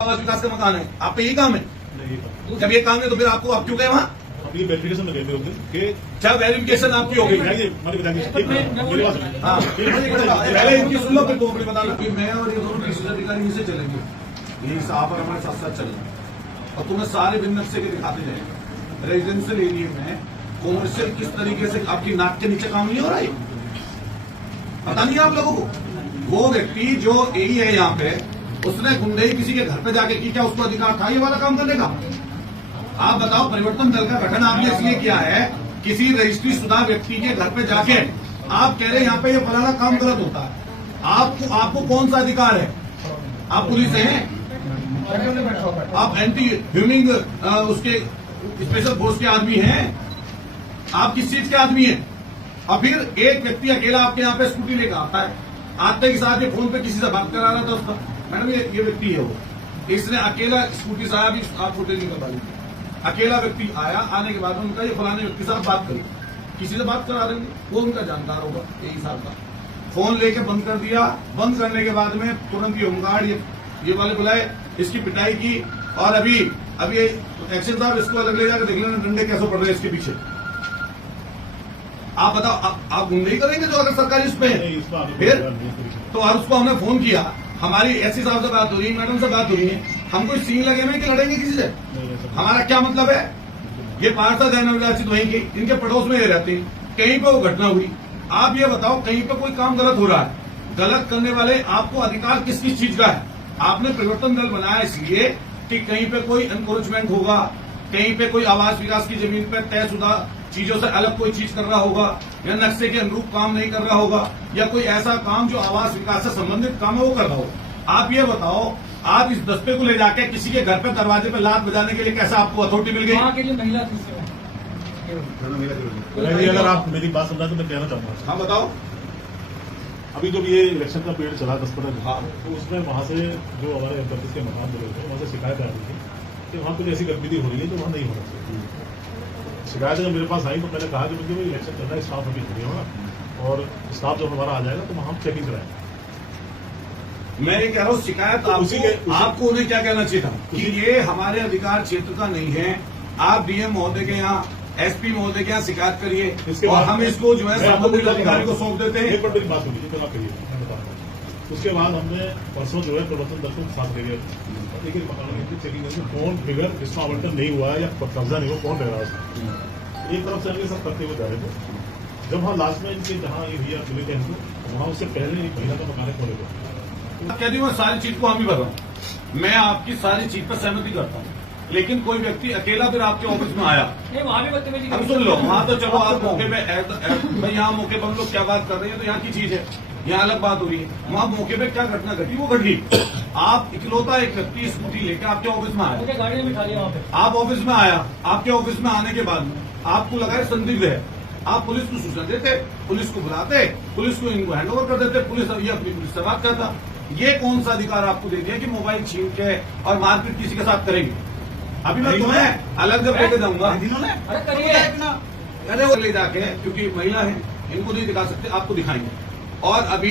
विकास का मकान है, आप पे यही काम है। जब ये काम है तो फिर आपको आप क्यों गए वहाँ? अपनी वेरिफिकेशन में गए थे उस दिन कि क्या वेरिफिकेशन आपकी हो गई? मेरे पास पहले इनकी सुन लो फिर दो बताना कि मैं और ये दोनों कृषि अधिकारी नीचे चलेंगे, यही साहब और हमारे साथ साथ चलना और तुम्हें सारे भिन्न नक्शे के दिखाते जाएंगे। रेजिडेंशियल एरिया में कॉमर्शियल किस तरीके से आपकी नाक के नीचे काम नहीं हो रहा है, पता नहीं है आप लोगों को। वो व्यक्ति जो यही है यहाँ पे, उसने गुंडई किसी के घर पे जाके की, क्या उसको अधिकार था ये वाला काम करने का? आप बताओ, परिवर्तन दल का गठन आपने इसलिए किया है किसी रजिस्ट्री शुदा व्यक्ति के घर पे जाके आप कह रहे हैं यहाँ पे ये फलाना काम गलत होता है। आपको कौन सा अधिकार है? आप पुलिस हैं, आप एंटी ह्यूमिंग उसके स्पेशल फोर्स के आदमी हैं, आप किस चीज के आदमी हैं? और फिर एक व्यक्ति अकेला आपके यहाँ पे स्कूटी लेकर आता है, आते के साथ ये फोन पे किसी से बात करा रहा था उसका, मैडम ये व्यक्ति है वो, इसने अकेला स्कूटी से आया, भी आप फुटेज नहीं करवा लीजिए। अकेला व्यक्ति आया, आने के बाद उनका ये फलाने व्यक्ति से बात करी, किसी से बात करा देंगे, वो उनका जानकार होगा, यही साहब का। फोन लेके बंद कर दिया, बंद करने के बाद में तुरंत ये होमगार्ड ये वाले बुलाए, इसकी पिटाई की और अभी एक्शन साहब इसको अलग ले जाकर देख लेना डंडे कैसे पड़ रहे हैं इसके पीछे। आप बताओ, आप गुंडे ही करेंगे जो अगर सरकारी उस पे है फिर? तो और उसको हमने फोन किया, हमारी एससी साहब से बात हो रही है, मैडम से बात हो रही है, हमको सीन लगे में कि लड़ेंगे किसी से? हमारा क्या मतलब है? ये पार्षद है नवनिर्वाचित वहीं के, इनके पड़ोस में ये रहते हैं, कहीं पे वो घटना हुई। आप ये बताओ, कहीं पे कोई काम गलत हो रहा है, गलत करने वाले आपको अधिकार किस किस चीज का है? आपने परिवर्तन दल बनाया इसलिए कि कहीं पे कोई एनक्रोचमेंट होगा, कहीं पे कोई आवास विकास की जमीन पे तयशुदा चीजों से अलग कोई चीज कर रहा होगा, या नक्शे के अनुरूप काम नहीं कर रहा होगा, या कोई ऐसा काम जो आवास विकास से संबंधित काम है वो कर रहा होगा। आप ये बताओ, आप इस दस्ते को ले जाके किसी के घर पे दरवाजे पे लात बजाने के लिए कैसे आपको अथॉरिटी मिल गई? महिला अगर आप मेरी बात समझा तो मैं कहना चाहूंगा। हाँ बताओ। अभी जब ये इलेक्शन का पीरियड चला 10-15 हाँ। तो उसमें वहां से जो हमारे एम्पैथी के मकान बने थे वहां से शिकायत आ रही थी कि वहां कुछ ऐसी गतिविधि हो रही है जो वहां नहीं होना चाहिए। शिकायत जब मेरे पास आई तो मैंने कहा कि मुझे इलेक्शन चल रहा है, स्टाफ अभी नहीं होगा और स्टाफ जब हमारा आ जाएगा तो वहां हम चेकिंग कराएंगे। मैं ये कह रहा हूँ, शिकायत आपको उन्हें क्या कहना चाहिए था कि ये हमारे अधिकार क्षेत्र का नहीं है, आप डीएम महोदय के यहाँ, एसपी महोदय के यहाँ शिकायत करिए और हम इसको जो है संबंधित अधिकारी को सौंप देते हैं। एक बार मेरी बात सुनिए, चला करिए, मैं बता रहा हूँ। उसके बाद हमने परसों जो है प्रवर्तन दल को साथ ले गए, एक एक मकान की चेकिंग करके कौन फिगर जिसका आवंटन नहीं हुआ है या कब्जा नहीं हुआ, कौन रह रहा है उसमें, एक तरफ से ये सब करते हुए जा रहे थे। जब हम लास्ट में इनके जहाँ ये भैया मिले थे इनको, वहाँ उससे पहले एक महिला का मकान खोले गए। कहती हूँ मैं सारी चीज को हम ही भर रहा हूँ, मैं आपकी सारी चीज पर सहमति करता हूँ, लेकिन कोई व्यक्ति अकेला फिर आपके ऑफिस में आया, अब सुन लो, वहाँ तो चलो आप मौके पे, भाई यहाँ मौके पर हम लोग क्या बात कर रहे हैं तो यहाँ की चीज है, यहाँ अलग बात हो रही है। वहाँ मौके पे क्या घटना घटी वो घट गई। आप इकलौता एक व्यक्ति स्कूटी लेके आपके ऑफिस में आया, आप ऑफिस में आया, आपके ऑफिस में आने के बाद में आपको लगा संदिग्ध है, आप पुलिस को सूचना देते, पुलिस को बुलाते, पुलिस को इनको हैंड ओवर कर देते, पुलिस ये अपनी पुलिस से बात करता। ये कौन सा अधिकार आपको दे दिया कि मोबाइल छीन के और मारपीट किसी के साथ करेंगे? अभी मैं तुम्हें अलग जब लेके जाऊंगा, अरे वो ले जाके, क्योंकि महिला है इनको नहीं दिखा सकते, आपको दिखाएंगे। और अभी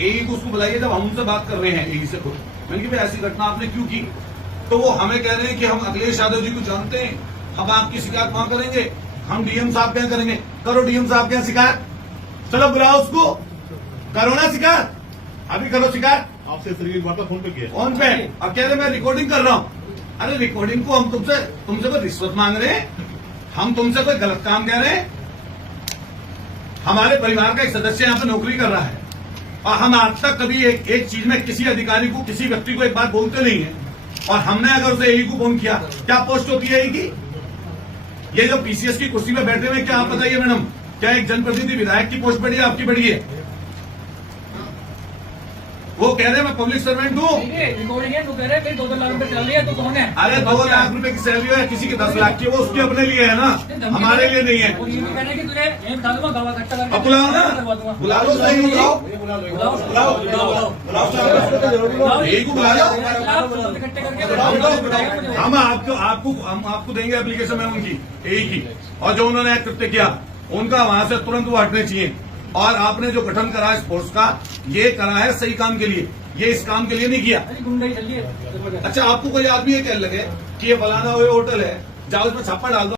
एई को उसको बुलाइए, जब हम उनसे बात कर रहे हैं एई से खुद, मैंने कहा ऐसी घटना आपने क्यों की? तो वो हमें कह रहे हैं कि हम अखिलेश यादव जी को जानते हैं, हम आपकी शिकायत वहां करेंगे, हम डीएम साहब के यहाँ करेंगे। करो डीएम साहब के यहाँ शिकायत, चलो बुलाओ उसको, करो ना शिकायत, अभी करो शिकायत। आपसे इस तरीके की बात फोन पे किया, फोन पे, अब कह रहे मैं रिकॉर्डिंग कर रहा हूँ। अरे रिकॉर्डिंग को हम तुमसे कोई रिश्वत मांग रहे हैं? हम तुमसे कोई गलत काम कह रहे हैं? हमारे परिवार का एक सदस्य यहाँ पे नौकरी कर रहा है और हम आज तक कभी एक चीज में किसी अधिकारी को, किसी व्यक्ति को एक बात बोलते नहीं है, और हमने अगर उसे एई को फोन किया, क्या पोस्ट होती है एई की? ये जो पीसीएस की कुर्सी में बैठे हुए, क्या आप बताइए मैडम, क्या एक जनप्रतिनिधि विधायक की पोस्ट बढ़ी है, आपकी बढ़ी है? वो कह रहे हैं मैं पब्लिक सर्वेंट हूँ, अरे 2 लाख रुपए की सैलरी है, किसी के 10 लाख की, वो उसके अपने लिए है ना, हमारे लिए नहीं है। अब बुलाओ ना, बुला लो, सही बुलाओ, एई को बुला लो, हम आपको देंगे एप्लीकेशन में उनकी एई की, और जो उन्होंने कृत्य किया उनका वहां से तुरंत वो हटने चाहिए। और आपने जो गठन करा है स्पोर्ट्स का, ये करा है सही काम के लिए, ये इस काम के लिए नहीं किया। अरे गुंडाई चल रही है। अच्छा, आपको कोई आदमी ये कहने लगे कि ये फलाना होटल है, जाओ इसमें छापा डाल दो।